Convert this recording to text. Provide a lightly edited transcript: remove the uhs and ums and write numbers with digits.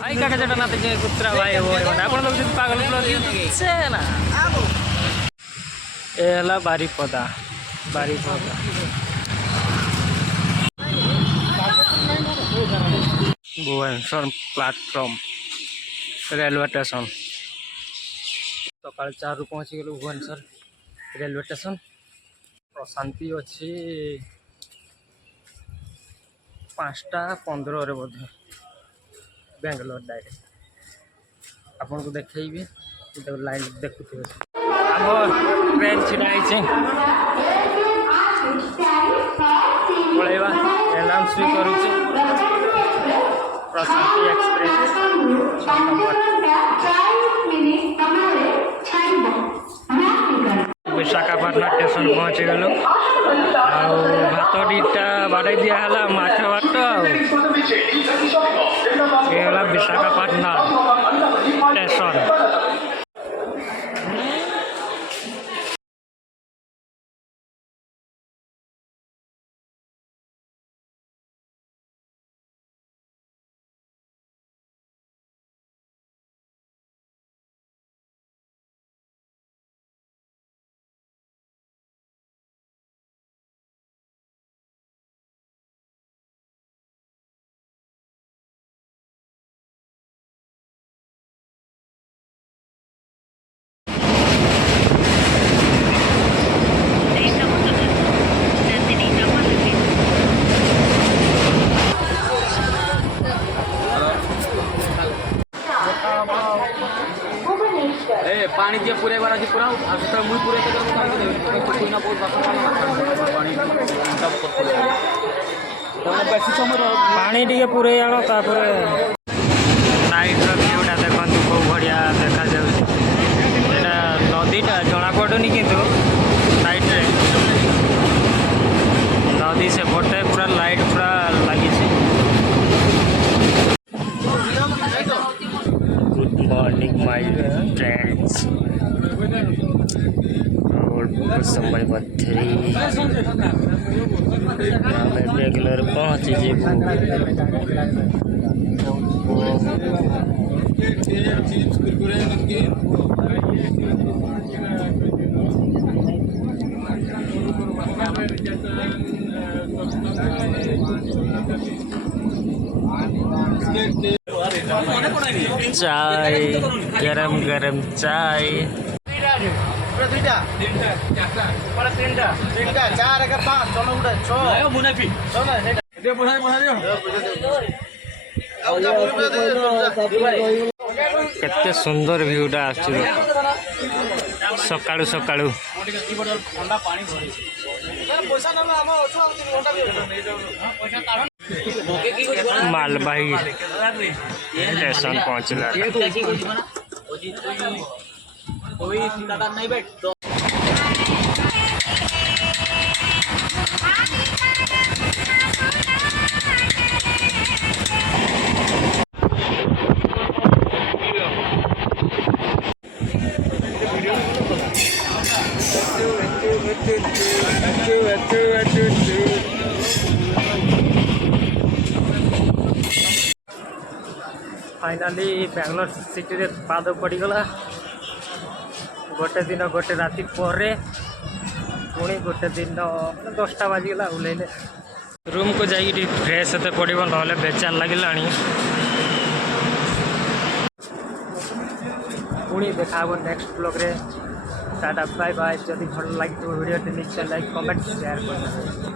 भाई का जटा ना ते कुत्रा भाई वो आपण लोग पागल से ना एला Baripada Bhubaneswar platform railway station सकाल 4 पहुँची गलु भुवनेश्वर रेलवे स्टेशन प्रशांति अच्छी 5:15 बोधे बेंगलोर डायरेक्ट आपन को देखैबी लाइन देखुथे आम ट्रेन छिड़ा पलैबा एनाउंस भी करुचे प्रशांति एक्सप्रेस विशाखापट्टनम स्टेशन पहुँची गलु भात दीटा बाड़े दिहला माछ भात आला विशाखापट्टनम स्टेशन पानी जे पूरे बार आज पूरा तो मुई पूरे तो कोई ना बहुत पानी पानी टी पूरे आण तापर नाइट व्यूटा देखो बहुत बढ़िया देखा जाटा नदीटा जना पड़ुनि किंतु नाइट रे नदी से पटे पूरा लाइट पूरा लगी मॉर्निंग माय फ्रेंड्स और समय मध्य बेंगलोर पहुँच चाय गरम गरम चाय केते सुंदर व्यूटा सकाळू सकाळू मालबाही स्टेशन पहुँचला फाइनाली बेंगलोर सिटी रे पाद पड़गला गोटे दिन गोटे राति पर पुणी गोटे दिन 10टा बाजिगला ओह्लैले रूम को जाइए फ्रेश होते पड़ो ना बेचान लगे पुणी देखा नेक्स्ट ब्लॉग रे टाटा बाय बाय जदि भल लगे वीडियो निश्चय लाइक कमेंट शेयर कर।